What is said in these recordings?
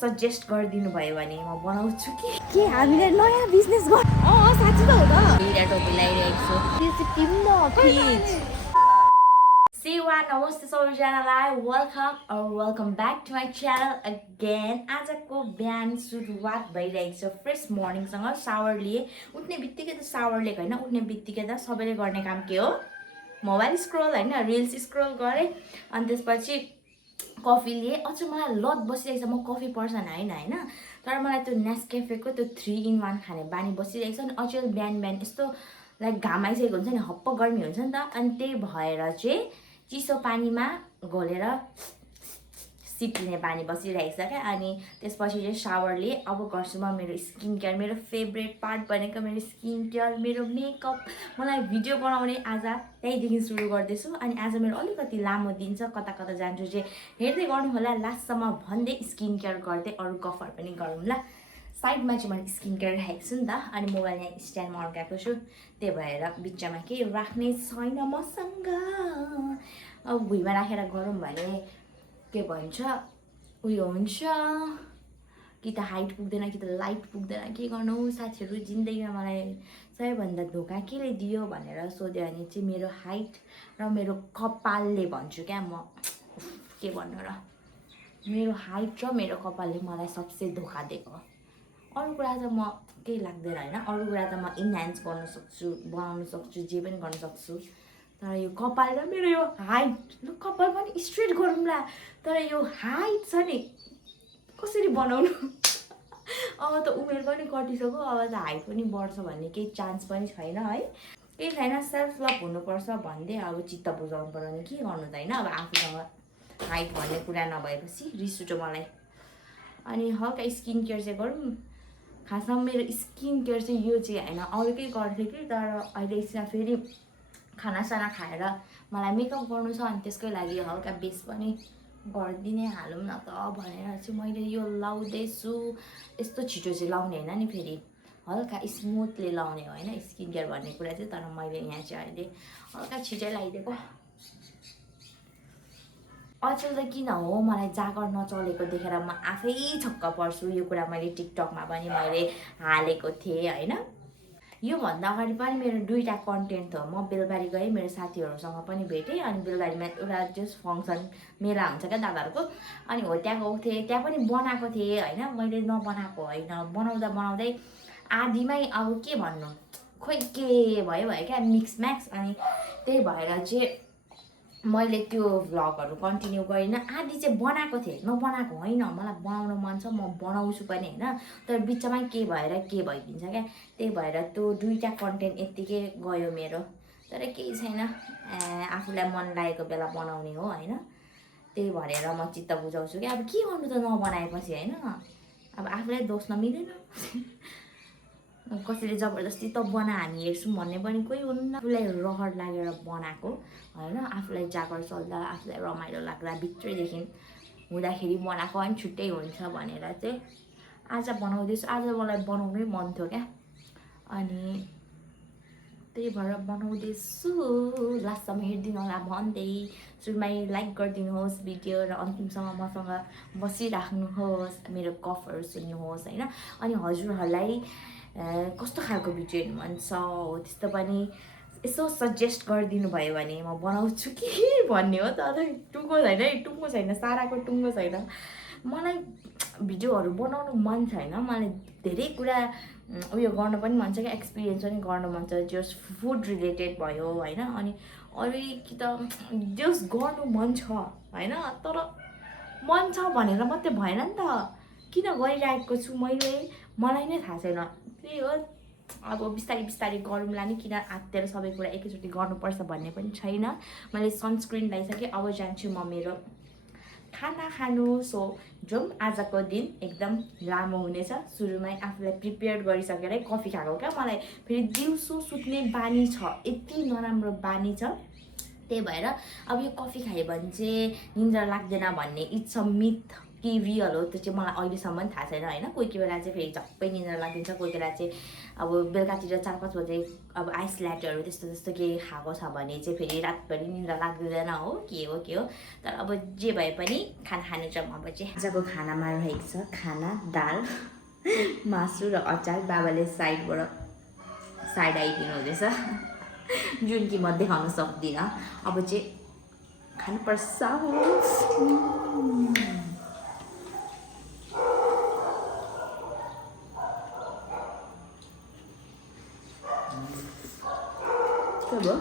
Suggest गरिदिनु भयो भने म बनाउँछु के हामीले नयाँ बिजनेस गर साँच्चै त हो त बिरा टोपी लगाइरहेको छु त्यो चाहिँ टिम न प्लिज सेवा नमस्ते सबैजनालाई welcome back to my channel again. आजको बिहान सुरुवात भइरहेको छ फ्रेस मर्निङसँग। सावर लिए उठ्ने बित्तिकै त सावर लिएको होइन, उठ्ने बित्तिकै त सबैले गर्ने काम के हो, मोबाइल स्क्रोल होइन, रिल्स स्क्रोल गरेँ। अनि त्यसपछि कफी लिएँ। अझ मलाई लत बसिरहेको छ, म कफी पर्सन होइन तर मलाई त्यो नेस्क्याफेको त्यो 3-in-1 खाने बानी बसिरहेको छ। अनि अचेल बिहान बिहान यस्तो लाइक घाम आइसकेको हुन्छ नि, हप्प गर्मी हुन्छ नि त। अनि त्यही भएर चाहिँ चिसो पानीमा घोलेर सिप्लिने बानी बसिरहेको छ क्या। अनि त्यसपछि चाहिँ सावर लिएँ। अब गर्छु म मेरो स्किन केयर, मेरो फेभरेट पार्ट भनेको मेरो स्किन केयर, मेरो मेकअप। मलाई भिडियो बनाउने आज त्यहीँदेखि सुरु गर्दैछु। अनि आज मेरो अलिकति लामो दिन छ, कता कता जान्छु चाहिँ हेर्दै गर्नु होला। लास्टसम्म भन्दै स्किन केयर गर्दै अरू गफहरू पनि गरौँ ल। साइडमा चाहिँ मैले स्किन केयर राखेको छु नि त। अनि मोबाइल यहाँ स्ट्यान्डमा अड्काएको छु, त्यही भएर बिचमा केही राख्ने छैन मसँग। अब भुइँमा राखेर गरौँ भने के भन्छ उयो हुन्छ कि त हाइट पुग्दैन कि त लाइट पुग्दैन, के गर्नु। साथीहरू जिन्दगीमा मलाई सबैभन्दा धोका केले दियो भनेर सोध्यो भने चाहिँ मेरो हाइट र मेरो कपालले भन्छु क्या म। के भन्नु र, मेरो हाइट र मेरो कपालले मलाई सबसे धोका दिएको। अरू कुरा त म केही लाग्दैन होइन, अरू कुरा त म इन्हान्स गर्न सक्छु, बनाउन सक्छु, जे पनि गर्न सक्छु। तर यो कपाल र मेरो यो हाइट, कपाल पनि स्ट्रेट गरौँला, तर यो हाइट छ नि कसरी बनाउनु। अब त उमेर पनि कटिसक्यो, अब त हाइट पनि बढ्छ भन्ने केही चान्स पनि छैन है, केही छैन। सेल्फ लभ हुनुपर्छ भन्दै अब चित्त बुझाउनु पर्यो भने के गर्नु त होइन। अब आफूसँग हाइट भन्ने कुरा नभएपछि रिस उठ्यो मलाई। अनि हल्का स्किन केयर चाहिँ गरौँ। खासमा मेरो स्किन केयर चाहिँ यो चाहिँ होइन, अरूकै गर्थेँ कि, तर अहिले यसमा फेरि खानासाना खाएर मलाई मेकअप गर्नु छ। अनि त्यसकै लागि हल्का बेस पनि गरिदिने हालौँ न त भनेर चाहिँ मैले यो लाउँदैछु। यस्तो छिटो चाहिँ लाउने होइन नि, फेरि हल्का स्मुथले लाउने होइन स्किन केयर भन्ने कुरा चाहिँ। तर मैले यहाँ चाहिँ अहिले हल्का छिटै लगाइदिएको। अचेल त किन हो, मलाई जागर नचलेको देखेर म आफै छक्क पर्छु। यो कुरा मैले टिकटकमा पनि मैले हालेको थिएँ होइन। योभन्दा अगाडि पनि मेरो 2टा कन्टेन्ट हो। म बेलबारी गएँ, मेरो साथीहरूसँग पनि भेटेँ। अनि बेलबारीमा एउटा जस फङ्सन मेला हुन्छ क्या दादाहरूको, अनि हो त्यहाँ गएको थिएँ, त्यहाँ पनि बनाएको थिएँ होइन। मैले नबनाएको होइन, बनाउँदै आधीमै अब के भन्नु, खोइ के भयो क्या मिक्स म्याक्स। अनि त्यही भएर चाहिँ मैले त्यो भ्लगहरू कन्टिन्यू गरिनँ। आधी चाहिँ बनाएको थिएँ, नबनाएको होइन। मलाई बनाउनु मन छ, म बनाउँछु पनि होइन, तर बिचमा के भएर के भइदिन्छ क्या। त्यही भएर त्यो 2टा कन्टेन्ट यत्तिकै गयो मेरो। तर केही छैन, आफूलाई मन लागेको बेला बनाउने हो होइन। त्यही भनेर म चित्त बुझाउँछु क्या। अब के गर्नु त नबनाएपछि होइन, अब आफूलाई दोष नमिल्दैन। कसैले जबरजस्ती त बना हामी हेर्छौँ भन्ने पनि कोही हुनुहुन्न। आफूलाई रहर लागेर बनाएको होइन, आफूलाई जागर चल्दा, आफूलाई रमाइलो लाग्दा भित्रैदेखि हुँदाखेरि बनाएको अनि छुट्टै हुन्छ भनेर चाहिँ आज बनाउँदैछु। आज मलाई बनाउनै मन थियो क्या, अनि त्यही भएर बनाउँदैछु। लास्टसम्म हेरिदिनु होला भन्दै सुरुमै लाइक गरिदिनुहोस् भिडियो, र अन्तिमसम्म मसँग बसिराख्नुहोस्, मेरो गफहरू सुन्नुहोस् होइन। अनि हजुरहरूलाई कस्तो खालको भिडियो हेर्नु मन छ हो त्यस्तो पनि यसो सजेस्ट गरिदिनु भयो भने म बनाउँछु कि भन्ने हो त। टुङ्गो छैन है, टुङ्गो छैन, साराको टुङ्गो छैन। मलाई भिडियोहरू बनाउनु मन छैन, मलाई धेरै कुरा उयो गर्नु पनि मन छ क्या, एक्सपिरियन्स पनि गर्नु मन छ। जस फुड रिलेटेड भयो होइन, अनि अरू कि त जस गर्नु मन छ होइन, तर मन छ भनेर मात्रै भएन नि त। किन गरिरहेको छु मैले, मलाई नै थाहा छैन। त्यही हो, अब बिस्तारै बिस्तारै गरौँला नि, किन आत्तिएर सबै कुरा एकैचोटि गर्नुपर्छ भन्ने पनि छैन। मैले सनस्क्रिन लगाइसकेँ, अब जान्छु म मेरो खाना खानु। सो जाउँ, आजको दिन एकदम लामो हुनेछ। सुरुमै आफूलाई प्रिपेयर गरिसकेर कफी खाएको क्या। मलाई फेरि दिउँसो सुत्ने बानी छ, यति नराम्रो बानी छ। त्यही भएर अब यो कफी खायो भने चाहिँ निन्द्रा लाग्दैन भन्ने इट्स अ मिथ रियल हो त्यो चाहिँ मलाई अहिलेसम्म थाहा छैन होइन। कोही कोही बेला चाहिँ फेरि झप्पै निन्द्रा लागिन्छ, कोही बेला चाहिँ अब बेलुकातिर 4-5 बजे अब आइसल्याटहरू त्यस्तो त्यस्तो केही खाएको छ भने चाहिँ फेरि रातभरि निन्द्रा लाग्दैन हो के हो। तर अब जे भए पनि खाना खाने क्रम अब चाहिँ आजको खानामा रहेको छ खाना दाल मासु र अचार। बाबाले साइड आइदिनु हुँदैछ जुन कि म देखाउन सक्दिनँ। अब चाहिँ खानुपर्छ। के भयो?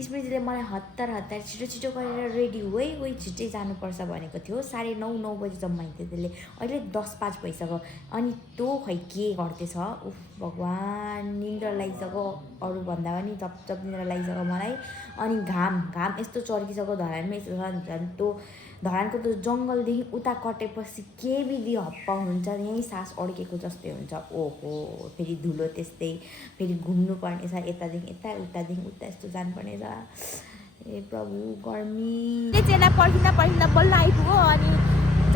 स्मृतिले मलाई हतार छिटो गरेर रेडी वही छिट्टै जानुपर्छ भनेको थियो। 9:30 बजी जम्माइन्थ्यो त्यसले, अहिले 10:05 भइसक्यो। अनि त्यो खै के गर्दैछ? उफ भगवान्, निन्द्रा लागिसक्यो, अरूभन्दा पनि जप निन्द्रा लागिसक्यो मलाई। अनि घाम यस्तो चर्किसक्यो धरानमा, यस्तो झन् त्यो धरानको त्यो जङ्गलदेखि उता कटेपछि के विधि हप्पा हुन्छ, यहीँ सास अड्केको जस्तै हुन्छ। ओहो, फेरि धुलो त्यस्तै, फेरि घुम्नु पर्ने छ यतादेखि यता उतादेखि उता यस्तो जानुपर्ने छ। ए प्रभु गर्मी चेला पर्खिँदा बल्ल आइपुग्यो। अनि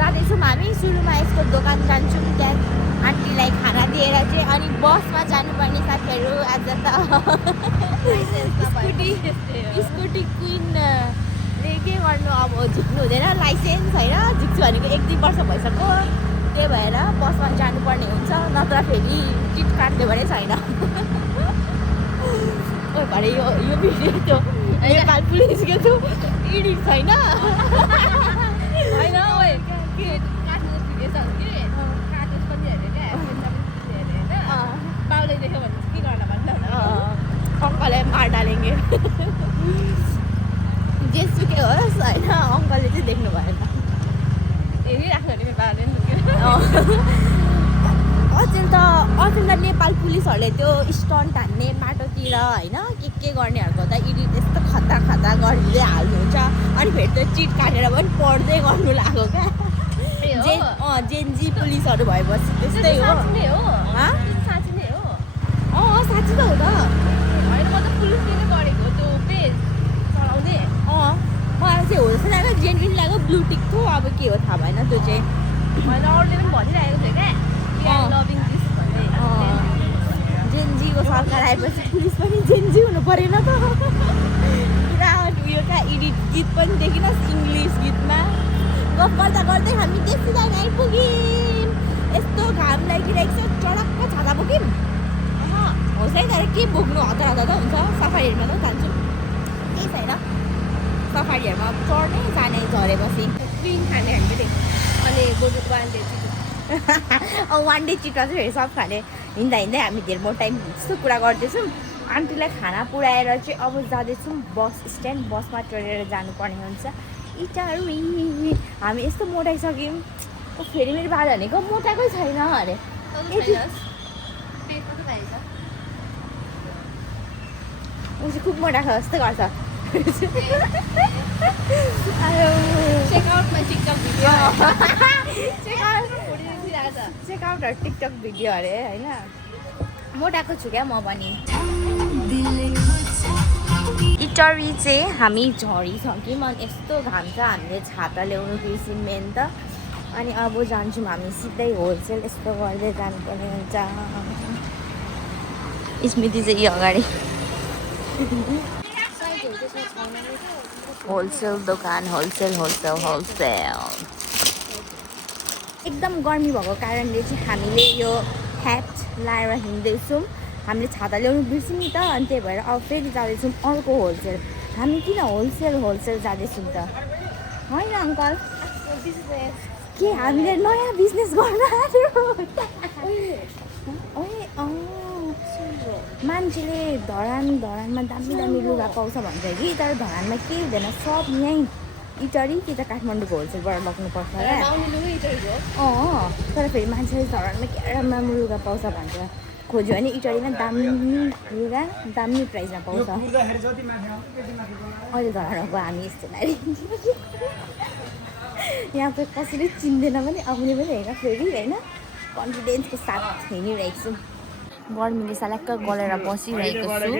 जाँदैछौँ हामी। सुरुमा यसको दोकान जान्छौँ, त्यहाँ आन्टीलाई खाना दिएर चाहिँ अनि बसमा जानुपर्ने साथीहरू। आज त स्कुटी क्विनले के गर्नु, अब झुक्नु हुँदैन, लाइसेन्स होइन। झुक्छु भनेको 1-2 वर्ष भइसक्यो, त्यही भएर बसमा जानुपर्ने हुन्छ, नत्र फेरि टिट काट्यो भने छैन। भरे यो भिडियो त्यो नेपाल पुलिसको त्यो एडिट छैन होइन के काट्नु भिडियो छ कि काटेस पनि हेरेँ क्या, पाउले देख्यो भने के गर्न भन्नु अङ्कललाई मार डालेंगे जेसुकै होस् होइन, अङ्कलले चाहिँ देख्नु भएन। हेरिराख्नु नि पाउले अचेल त नेपाल पुलिसहरूले त्यो स्टन्ट हान्ने माटोतिर होइन के गर्नेहरूको त एडिट त्यस्तो खतरा गरिदिँदै हाल्नुहुन्छ। अनि फेरि त्यो चिट काटेर पनि पढ्दै गर्नु लाग्यो क्या। जेनजी पुलिसहरू भएपछि त्यस्तै हो। साँच्ची नै हो। साँच्ची त हो त होइन, म त पुलिसले नै गरेको त्यो पेज चलाउने। मलाई चाहिँ हो जस्तो लाग्यो, जेन्युन लाग्यो, ब्लू टिक थियो। अब के हो थाहा भएन त्यो चाहिँ। होइन अरूले पनि भनिरहेको थियो क्या, लभिङ दिस भन्ने। जेनजीको सरकार आएपछि पुलिस पनि जेनजी हुनु परेन त। पुरा उयो क्या, एडिट गीत पनि देखिनस् इङ्ग्लिस गीतमा। गफ गर्दै हामी देशी लाइन आइपुग्यौँ। यस्तो घाम लागिरहेको छ, चडक्क छाता बोक्यौँ। होस् है, तर के बोक्नु, हतार त हुन्छ। सफारीहरूमा त जान्छौँ, केही छैन। सफारीहरूमा चढ्ने जाने झरेपछि क्रिम खाने हामीले। अनि गोरु 1 डे चिटमा चाहिँ फेरि सब खाने। हिँड्दै हामी धेरै म टाइम यस्तो कुरा गर्दैछौँ। आन्टीलाई खाना पुऱ्याएर चाहिँ अब जाँदैछौँ बस स्ट्यान्ड। बसमा चढेर जानुपर्ने हुन्छ इटारी। हामी यस्तो मोटाइसक्यौँ। फेरि मेरो बाबा भनेको मोटाएकै छैन अरे। ऊ चाहिँ खुब मोटाएको जस्तो गर्छ। चेकआउट टिकटक भिडियो अरे होइन। मोटाएको छु क्या म पनि। इटरी चाहिँ हामी झरिसक्यौँ। अनि यस्तो घाम छ, हामीले छाता ल्याउनु बिर्स्यौँ मेन त। अनि अब जान्छौँ हामी सिधै होलसेल, यस्तो गर्दै जानुपर्ने हुन्छ। स्मृति चाहिँ यो अगाडि होलसेल दोकान, होलसेल एकदम गर्मी भएको कारणले चाहिँ हामीले यो ह्याट लाएर हिँड्दैछौँ। हामीले छाता ल्याउनु बिर्स्यौँ नि त, अनि त्यही भएर अब फेरि जाँदैछौँ अर्को होलसेल। हामी किन होलसेल जाँदैछौँ त होइन अङ्कल? के हामीले नयाँ बिजनेस गर्न आयो? मान्छेले धरानमा दामी लुगा पाउँछ भन्छ कि, तर धरानमा केही हुँदैन, सब यहीँ इटरी कि त काठमाडौँको होलसेलबाट लग्नुपर्छ क्या। तर फेरि मान्छेले धरानमा के राम्रो लुगा पाउँछ भन्छ, खोज्यो भने इटरीमा दामी लुगा दामी प्राइसमा पाउँछ। अहिले धरानको हामी यस्तो यहाँ चाहिँ कसैले चिन्दैन पनि, आउने पनि होइन फेरि होइन। कन्फिडेन्सको साथ हिँडिरहेको छु। गर्मीले सल्याक्क गलेर बसिरहेको छु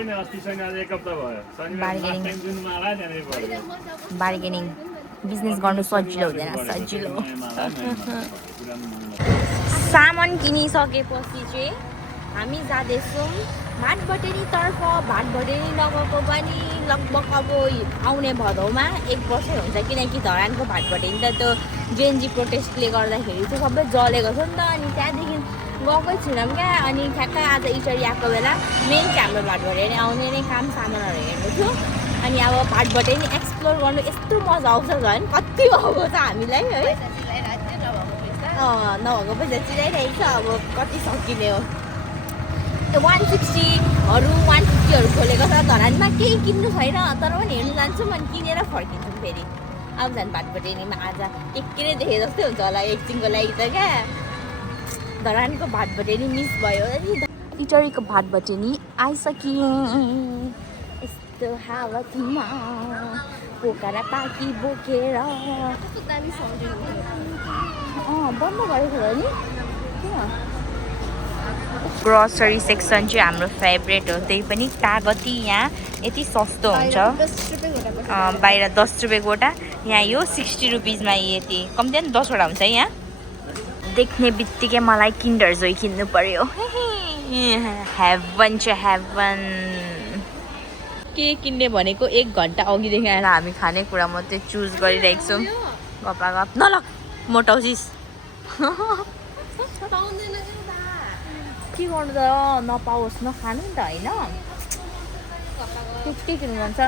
बार्गेनिङ बिजनेस गर्नु सजिलो हुँदैन सजिलो सामान किनिसकेपछि चाहिँ हामी जाँदैछौँ भाटभटेनीतर्फ भाटभटेनी लगेको पनि लगभग अब आउने भदौमा 1 वर्षै हुन्छ किनकि धरानको भाटभटेनी त त्यो जेएनजी प्रोटेस्टले गर्दाखेरि चाहिँ सबै जलेको छ नि त अनि त्यहाँदेखि गएकै छैनौँ क्या अनि ठ्याक्कै आज इटरी आएको बेला मेन चाहिँ हाम्रो भाटभटेनी आउने नै काम सामानहरू हेर्नु छु अनि अब भाटभटेनी एक्सप्लोर गर्नु यस्तो मजा आउँछ झन् कति भएको छ हामीलाई है नभएको पैसा चिराइरहेको छ अब कति सकिने हो त्यो 160हरू 150हरू खोलेको छ धरानमा केही किन्नु छैन तर पनि हेर्नु जान्छौँ अनि किनेर फर्किन्छौँ फेरि अब झन् भाटभटेनीमा आज के नै देखे जस्तै हुन्छ होला एकछिनको लागि त क्या धरानको भाटभटेनी मिस भयो अनि इटरीको भाटभटेनी आइसकिए यस्तो हालतमा पोखरा पाकी बोकेर बन्द गरेको हो नि ग्रोसरी सेक्सन चाहिँ हाम्रो फेभरेट हो त्यही पनि कागती यहाँ यति सस्तो हुन्छ बाहिर 10 रुपियाँ गोटा यहाँ यो 60 रुपिजमा यति कम्ती नि 10वटा हुन्छ यहाँ देख्ने बित्तिकै मलाई किन्डर जोय किन्नु पर्यो हेभन चाहिँ हेभन के किन्ने भनेको 1 घन्टा अघिदेखि आएर हामी खानेकुरा मात्रै चुज गरिरहेको छौँ गपागप नलग मोटाउसिस के गर्नु त नपाओस् नखानु नि त होइन के किन्नु भन्छ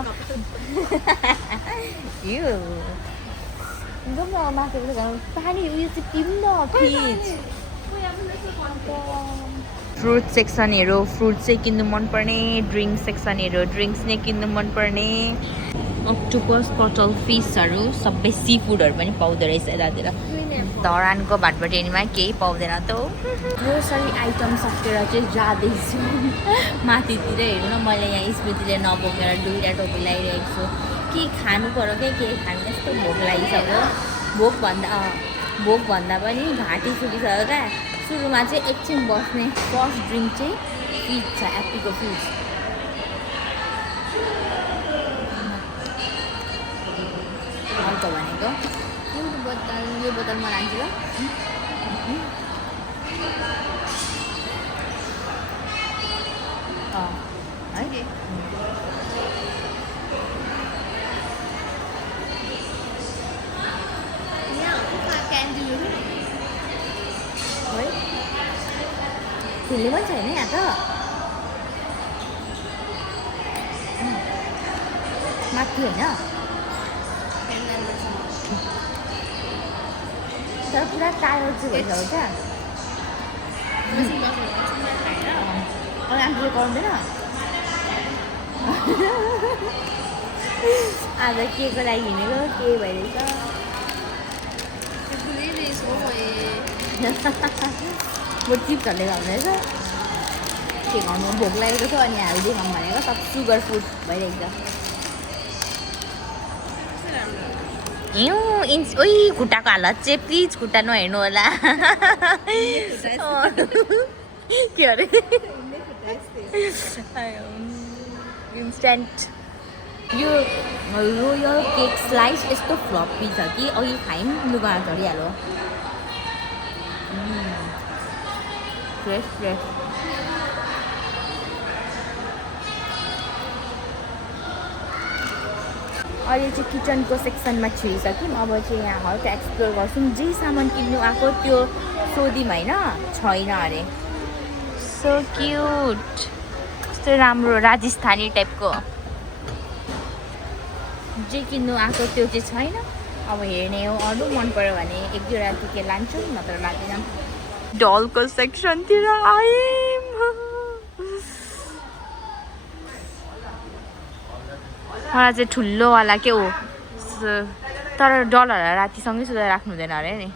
यो जाउँ न माथि पानी उयो चाहिँ पिउँ न फ्रिज फ्रुट सेक्सनहरू फ्रुट चाहिँ किन्नु मनपर्ने ड्रिङ्क सेक्सनहरू ड्रिङ्क्स नै किन्नु मनपर्ने अक्टोपस कटल फिसहरू सबै सी फुडहरू पनि पाउँदो रहेछ यतातिर धरानको भाटभटेनीमा केही पाउँदैन त ग्रोसरी आइटम सकेर चाहिँ जाँदैछु माथितिर हेर्नु न मैले यहाँ स्मृतिले नबोकेर 2टा टोपी लगाइरहेको छु के खानु पर्यो क्या के खानु यस्तो भोक लागिसक्यो भोक भन्दा पनि घाँटी सुकिसक्यो क्या सुरुमा चाहिँ एकछिन बस्ने फर्स्ट ड्रिङ्क चाहिँ फिज छ एप्पीको फिज अर्को भनेको यो बोतल म लान्छु ल है खुल्ने पनि छैन यहाँ त माथि होइन तर पुरा टायर चाहिँ भइसक्यो क्या आफूले गर्दैन आज के को लागि हिँडेको के भइरहेछ म चिप्सहरूले भन्दैछ के गर्नु भोक लागेको छ अनि हेल्दी खाऊँ भनेको सब सुगर फुड भइरहेको छ ओइ खुट्टाको हालत चाहिँ प्लिज खुट्टा नहेर्नु होला के अरे इन्स्ट्यान्ट यो रोयल केक स्लाइस यस्तो फ्लप्पी छ कि अघि खायौँ लुगा झरिहाल्यो फ्रेस फ्रेस अहिले चाहिँ किचनको सेक्सनमा छिरिसक्यौँ अब चाहिँ यहाँ हल्का एक्सप्लोर गर्छौँ जे सामान किन्नु आएको त्यो सोध्यौँ होइन छैन अरे सो क्युट कस्तो राम्रो राजस्थानी टाइपको जे किन्नु आएको त्यो चाहिँ छैन अब हेर्ने हो अरू मन पऱ्यो भने 1-2 के लान्छु नत्र लाँदैन डलको सेक्सनतिर आयौँ मलाई चाहिँ ठुलोवाला के हो तर डलरहरू रातिसँगै सुधार राख्नु हुँदैन अरे नि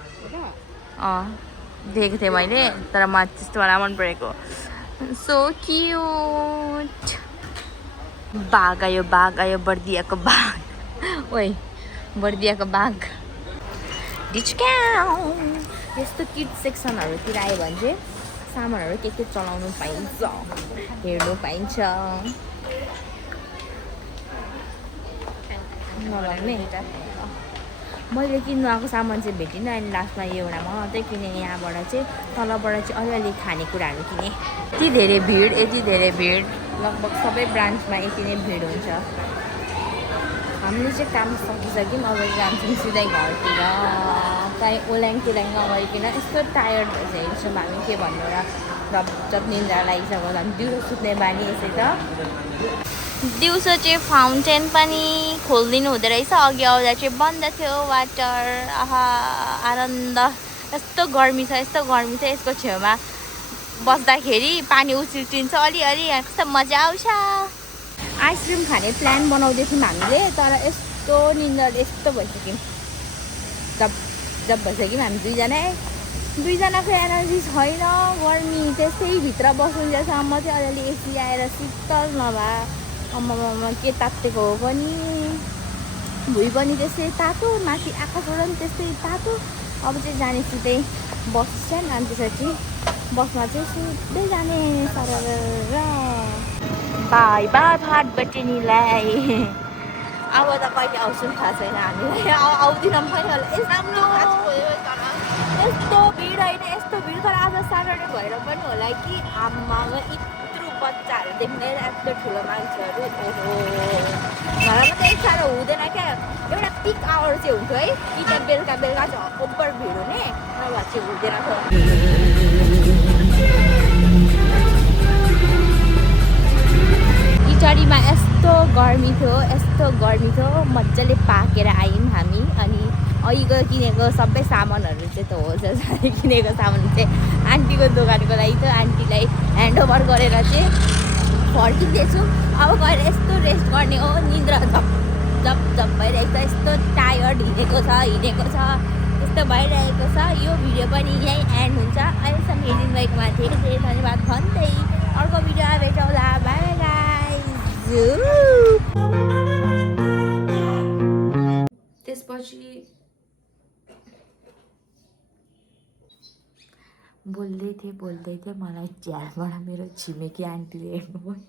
देखेको थिएँ मैले तर म त्यस्तोवाला मन परेको सो क्युट बाघ आयो बर्दियाको बाघ ओइ बर्दियाको बाघ डिचक्याउ यस्तो किड सेक्सनहरूतिर आयो भने चाहिँ सामानहरू के चलाउनु पाइन्छ, हेर्नु पाइन्छ। नलाउने मैले किन्नु आएको सामान चाहिँ भेटिनँ। अनि लास्टमा एउटा मात्रै किनेँ। यहाँबाट चाहिँ तलबाट चाहिँ अलिअलि खानेकुराहरू किनेँ। यति धेरै भिड, लगभग सबै ब्रान्चमा यति नै भिड हुन्छ। हामीले चाहिँ काम सकिसक्यौँ, अब जान्छौँ सिधै घरतिर। कहीँ ओल्याङ तुल्याङ नगरिकन यस्तो टायर्ड भइसकेको छौँ हामी, के भन्नु र। जब निन्द्रा लागिसक्यो झन् दिउँसो सुत्ने बानी यसै त। दिउँसो चाहिँ फाउन्टेन पनि खोलिदिनु हुँदो रहेछ। अघि आउँदा चाहिँ बन्द थियो वाटर। आहा आनन्द। यस्तो गर्मी छ यसको छेउमा बस्दाखेरि पानी उछिटिन्छ अलिअलि, कस्तो मजा आउँछ। आइसक्रिम खाने प्लान बनाउँदै थियौँ हामीले, तर यस्तो निन्द्राले यस्तो भइसक्यौँ, जब भइसक्यौँ हामी दुईजनाको एनर्जी छैन। गर्मी त्यसै भित्र बसुन्जेलसम्म चाहिँ अलिअलि एसी आएर शीतल नभए आम्मामा के तातेको हो पनि। भुइँ पनि त्यसै तातो, माथि आकाशबाट पनि त्यस्तै तातो। अब चाहिँ जाने सिधै बस स्ट्यान्ड, अनि त्यसपछि बसमा चाहिँ सिधै जाने सरर। बाई भाट बटिनीलाई। अब त कहिले आउँछु थाहा छैन हामीलाई, आउँदिनँ पनि होला। यस्तो भिड होइन, यस्तो भिड। तर आज स्याटरडे भएर पनि होला कि आम्मामा यत्रो बच्चाहरू देख्ने यत्रो ठुलो मान्छेहरू। ओहो घरमा चाहिँ साह्रो हुँदैन क्या, एउटा पिक आवर चाहिँ हुन्थ्यो है, कि त बेलुका चाहिँ ओभर भिड हुने, नभए चाहिँ हुँदैन थियो। इटरीमा यस्तो गर्मी थियो, मजाले पाकेर आयौँ हामी। अनि अहिलेको किनेको सबै सामानहरू चाहिँ त हो, किनेको सामान चाहिँ आन्टीको दोकानको लागि थियो। आन्टीलाई ह्यान्डओभर गरेर चाहिँ फर्किँदैछु। अब गएर यस्तो रेस्ट गर्ने हो, निन्द्रा झप भइरहेको छ, यस्तो टायर्ड हिँडेको छ, त्यस्तो भइरहेको छ। यो भिडियो पनि यहीँ एन्ड हुन्छ। अहिलेसम्म हेरिदिनु भएकोमा धेरै धेरै धन्यवाद भन्दै अर्को भिडियोमा भेटौँला। By guys. त्यसपछि बोल्दै थिएँ मलाई झ्यालबाट मेरो छिमेकी आन्टीले हेर्नुभयो।